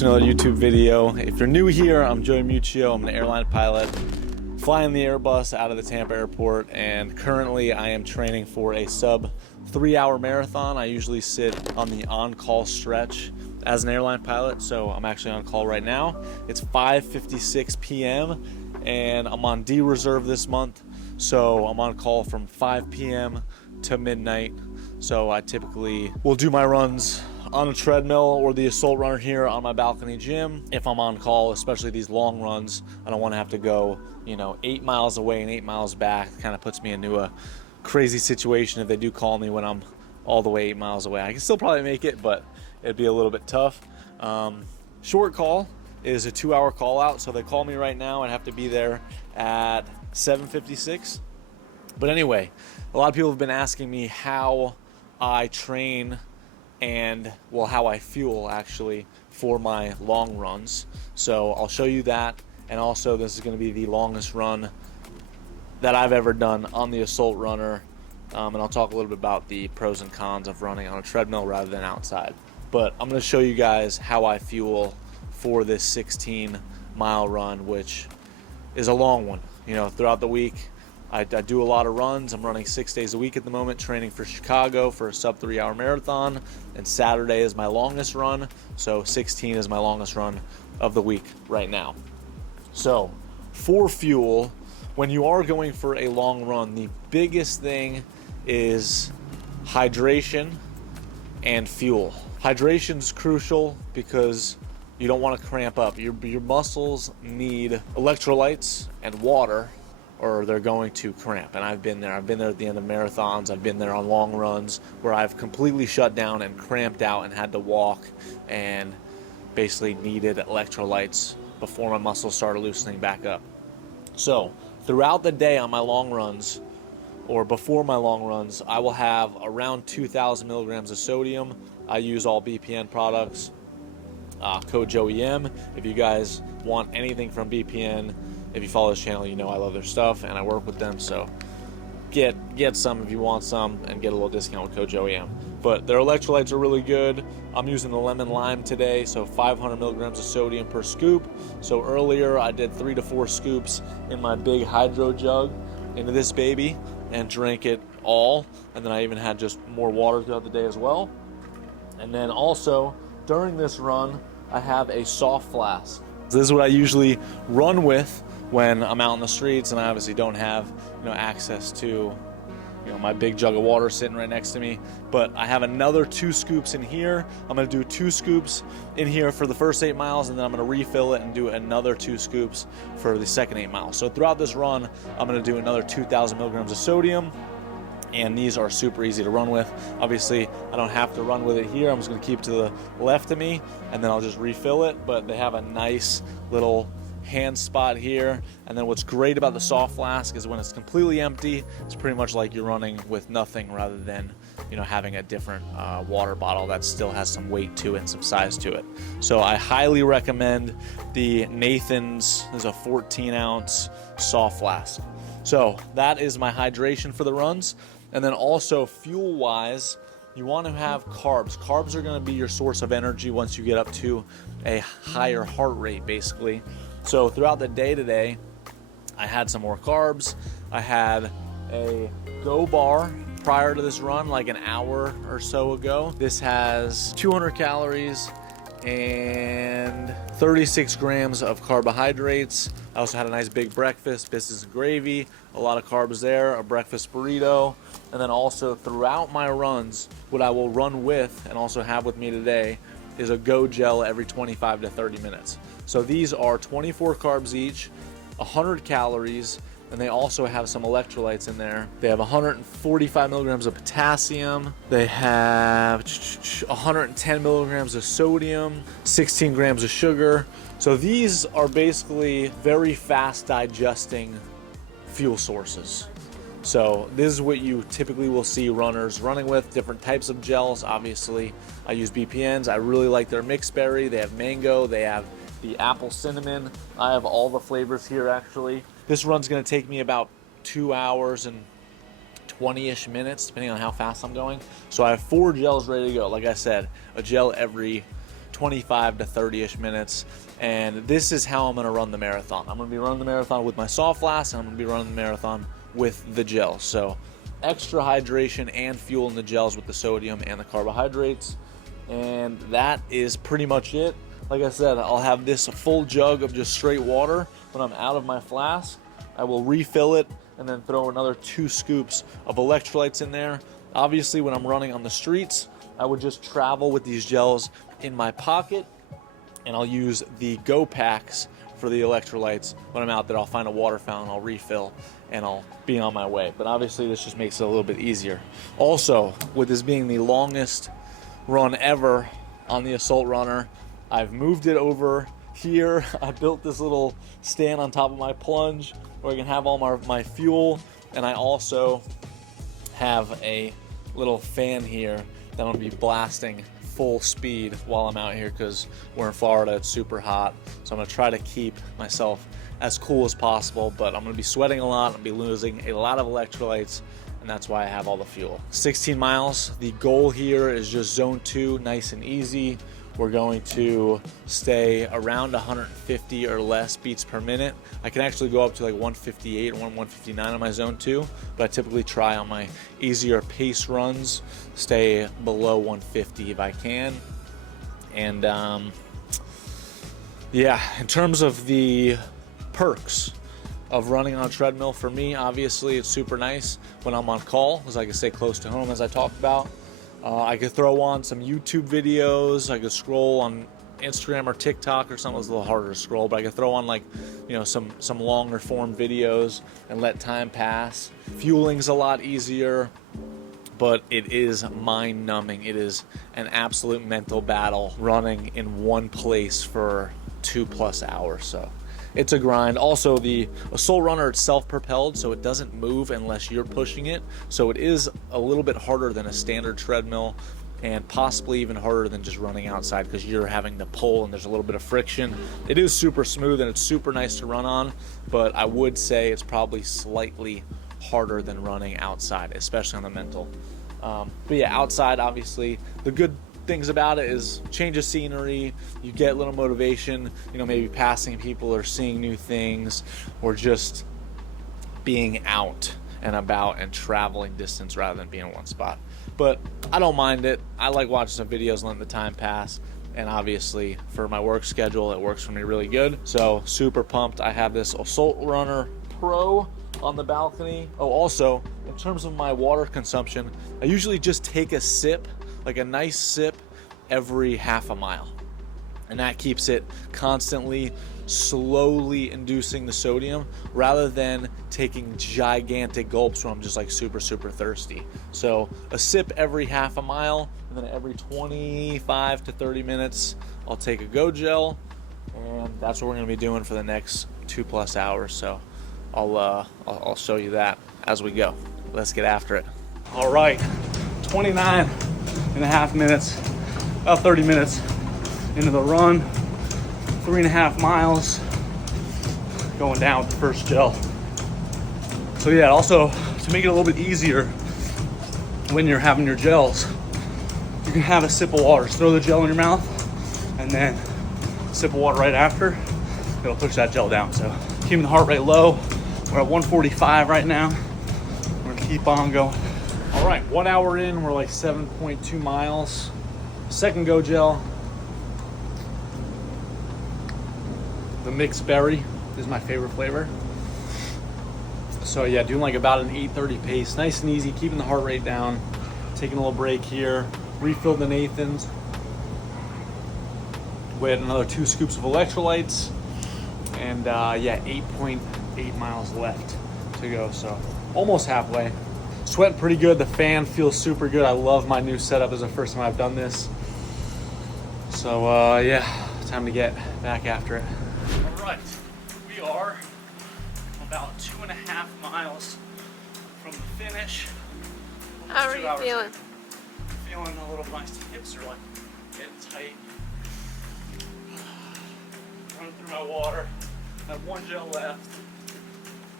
to another YouTube video. If you're new here, I'm JOEYM. I'm an airline pilot flying the Airbus out of the Tampa airport, and currently I am training for a sub 3-hour marathon. I usually sit on the on-call stretch as an airline pilot, so I'm actually on call right now. It's 5:56 p.m. and I'm on D reserve this month, so I'm on call from 5 p.m. to midnight. So I typically will do my runs on a treadmill or the assault runner here on my balcony gym if I'm on call, especially these long runs. I don't want to have to go, 8 miles away and 8 miles back. It kind of puts me into a crazy situation if they do call me when I'm all the way 8 miles away. I can still probably make it, but it'd be a little bit tough. Short call is a 2-hour call out, so they call me right now. I'd have to be there at 7:56. But anyway, a lot of people have been asking me how I train and how I fuel actually for my long runs. So I'll show you that, and also this is going to be the longest run that I've ever done on the assault runner, and I'll talk a little bit about the pros and cons of running on a treadmill rather than outside. But I'm going to show you guys how I fuel for this 16-mile run, which is a long one. Throughout the week I do a lot of runs. I'm running 6 days a week at the moment, training for Chicago for a sub 3-hour marathon, and Saturday is my longest run, so 16 is my longest run of the week right now. So for fuel, when you are going for a long run, the biggest thing is hydration and fuel. Hydration is crucial because you don't want to cramp up. Your muscles need electrolytes and water, or they're going to cramp. And I've been there. I've been there at the end of marathons. I've been there on long runs where I've completely shut down and cramped out and had to walk and basically needed electrolytes before my muscles started loosening back up. So throughout the day on my long runs, or before my long runs, I will have around 2,000 milligrams of sodium. I use all BPN products. Code JOEYM. If you guys want anything from BPN, if you follow this channel, you know I love their stuff and I work with them, so get some if you want some and get a little discount with code JOEYM. But their electrolytes are really good. I'm using the lemon lime today, so 500 milligrams of sodium per scoop. So earlier I did 3 to 4 scoops in my big hydro jug into this baby and drank it all, and then I even had just more water throughout the day as well. And then also during this run I have a soft flask. This is what I usually run with when I'm out in the streets and I obviously don't have access to my big jug of water sitting right next to me. But I have another 2 scoops in here. I'm going to do 2 scoops in here for the first 8 miles, and then I'm going to refill it and do another 2 scoops for the second 8 miles. So throughout this run I'm going to do another 2,000 milligrams of sodium, and these are super easy to run with. Obviously I don't have to run with it here. I'm just going to keep to the left of me and then I'll just refill it. But they have a nice little hand spot here, and then what's great about the soft flask is when it's completely empty, it's pretty much like you're running with nothing, rather than having a different water bottle that still has some weight to it and some size to it. So I highly recommend the Nevins. There's a 14-ounce soft flask. So that is my hydration for the runs. And then also fuel wise, you want to have carbs. Carbs are going to be your source of energy once you get up to a higher heart rate, basically. So throughout the day today, I had some more carbs. I had a Go bar prior to this run, like an hour or so ago. This has 200 calories and 36 grams of carbohydrates. I also had a nice big breakfast, biscuits and gravy, a lot of carbs there, a breakfast burrito. And then also throughout my runs, what I will run with and also have with me today is a Go gel every 25 to 30 minutes. So these are 24 carbs each, 100 calories, and they also have some electrolytes in there. They have 145 milligrams of potassium. They have 110 milligrams of sodium, 16 grams of sugar. So these are basically very fast digesting fuel sources. So this is what you typically will see runners running with, different types of gels. Obviously, I use BPNs. I really like their mixed berry. They have mango, they have the apple cinnamon. I have all the flavors here actually. This run's gonna take me about 2 hours and 20-ish minutes, depending on how fast I'm going. So I have 4 gels ready to go. Like I said, a gel every 25 to 30-ish minutes. And this is how I'm gonna run the marathon. I'm gonna be running the marathon with my soft flask, and I'm gonna be running the marathon with the gels. So extra hydration and fuel in the gels with the sodium and the carbohydrates. And that is pretty much it. Like I said, I'll have this full jug of just straight water. When I'm out of my flask, I will refill it and then throw another 2 scoops of electrolytes in there. Obviously, when I'm running on the streets, I would just travel with these gels in my pocket, and I'll use the Go Packs for the electrolytes. When I'm out there, I'll find a water fountain, I'll refill, and I'll be on my way. But obviously, this just makes it a little bit easier. Also, with this being the longest run ever on the Assault Runner, I've moved it over here. I built this little stand on top of my Plunge where I can have all my fuel, and I also have a little fan here that I'm gonna be blasting full speed while I'm out here because we're in Florida, it's super hot. So I'm gonna try to keep myself as cool as possible, but I'm gonna be sweating a lot, I'm gonna be losing a lot of electrolytes, and that's why I have all the fuel. 16 miles, the goal here is just zone 2, nice and easy. We're going to stay around 150 or less beats per minute. I can actually go up to like 158 or 159 on my zone 2, but I typically try on my easier pace runs, stay below 150 if I can. And yeah, in terms of the perks of running on a treadmill, for me, obviously it's super nice when I'm on call because I can stay close to home, as I talked about. I could throw on some YouTube videos. I could scroll on Instagram or TikTok or something. It's a little harder to scroll, but I could throw on, like, you know, some longer form videos and let time pass. Fueling's a lot easier, but it is mind numbing. It is an absolute mental battle running in one place for 2+ hours. So it's a grind. Also, the Assault Runner, it's self-propelled, so it doesn't move unless you're pushing it. So it is a little bit harder than a standard treadmill, and possibly even harder than just running outside because you're having to pull and there's a little bit of friction. It is super smooth and it's super nice to run on, but I would say it's probably slightly harder than running outside, especially on the mental. But yeah, outside, obviously, the good things about it is change of scenery, you get a little motivation, you know, maybe passing people or seeing new things, or just being out and about and traveling distance rather than being in one spot. But I don't mind it. I like watching some videos and letting the time pass, and obviously for my work schedule it works for me really good. So super pumped. I have this Assault Runner Pro on the balcony. Oh, also, in terms of my water consumption, I usually just take a sip, like a nice sip, every half a mile. And that keeps it constantly, slowly inducing the sodium rather than taking gigantic gulps where I'm just like super thirsty. So a sip every half a mile, and then every 25 to 30 minutes, I'll take a Go Gel, and that's what we're gonna be doing for the next 2+ hours. So I'll show you that as we go. Let's get after it. All right, 29.5 minutes, about 30 minutes into the run, 3.5 miles, going down with the first gel. So yeah, also to make it a little bit easier when you're having your gels, you can have a sip of water. Just throw the gel in your mouth and then a sip of water right after. It'll push that gel down. So keeping the heart rate low. We're at 145 right now. We're gonna keep on going. All right, 1 hour in, we're like 7.2 miles. Second Go Gel. The mixed berry is my favorite flavor. So yeah, doing like about an 8:30 pace, nice and easy, keeping the heart rate down. Taking a little break here, refilled the Nevins. We had another 2 scoops of electrolytes, and yeah, 8.8 miles left to go, so almost halfway. Sweating pretty good, the fan feels super good. I love my new setup. This is the first time I've done this. So yeah, time to get back after it. All right, we are about 2.5 miles from the finish. How are you feeling? Feeling a little, my hips are like getting tight. Running through my water. I have 1 gel left.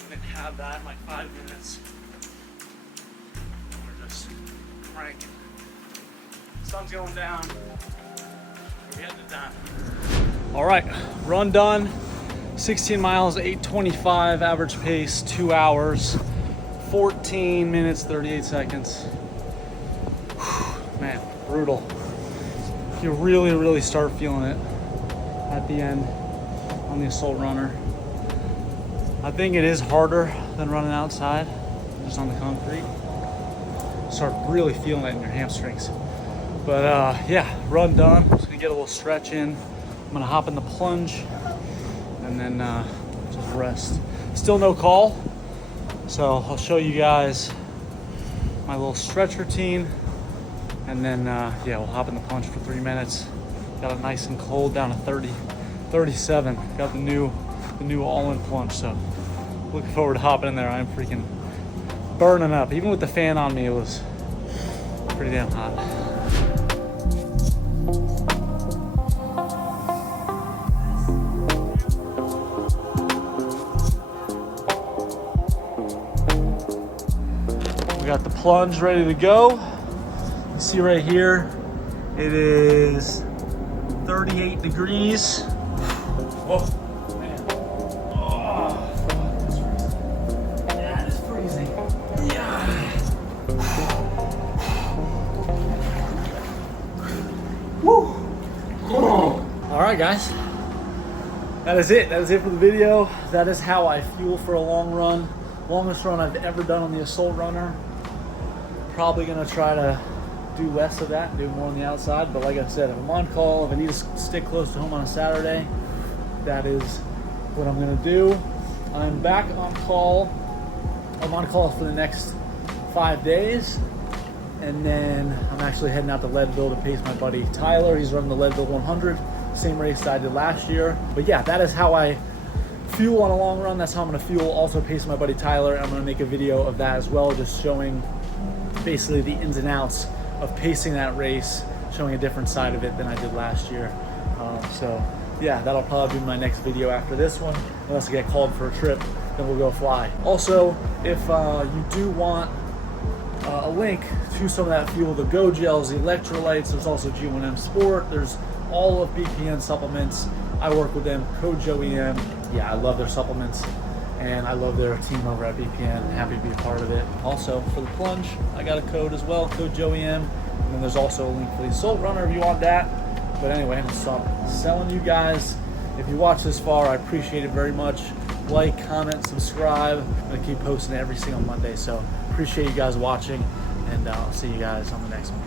I'm gonna have that in like 5 minutes. We're just cranking. Sun's going down. getting it done. All right, run done. 16 miles, 8:25 average pace, 2 hours, 14 minutes, 38 seconds. Whew, man, brutal. You really start feeling it at the end on the assault runner. I think it is harder than running outside, just on the concrete. Start really feeling it in your hamstrings. But yeah, run done. Just gonna get a little stretch in. I'm gonna hop in the plunge and then just rest. Still no call, so I'll show you guys my little stretch routine, and then yeah, we'll hop in the plunge for 3 minutes. Got it nice and cold, down to 37. Got the new all-in plunge, so looking forward to hopping in there. I'm freaking burning up. Even with the fan on me, it was pretty damn hot. We got the plunge ready to go. You see right here, it is 38 degrees. Whoa, man. Oh, that is freezing. Yeah. Woo. All right, guys. That is it. That is it for the video. That is how I fuel for a long run. Longest run I've ever done on the assault runner. Probably gonna try to do less of that, do more on the outside, but like I said, if I'm on call, if I need to stick close to home on a Saturday, that is what I'm gonna do. I'm back on call. I'm on call for the next 5 days, and then I'm actually heading out to Leadville to pace my buddy Tyler. He's running the Leadville 100, same race that I did last year. But yeah, that is how I fuel on a long run. That's how I'm gonna fuel. Also pace my buddy Tyler. I'm gonna make a video of that as well, just showing basically the ins and outs of pacing that race, showing a different side of it than I did last year. So yeah, that'll probably be my next video after this one, unless I get called for a trip, then we'll go fly. Also, if you do want a link to some of that fuel, the Go Gels, the electrolytes, there's also JOEYM Sport, there's all of BPN supplements. I work with them, code JOEYM. Yeah, I love their supplements, and I love their team over at BPN. Happy to be a part of it. Also, for the plunge, I got a code as well, code JOEYM. And then there's also a link for the assault runner if you want that. But anyway, I'm gonna stop selling you guys. If you watch this far, I appreciate it very much. Like, comment, subscribe. I'm gonna keep posting every single Monday. So appreciate you guys watching, and I'll see you guys on the next one.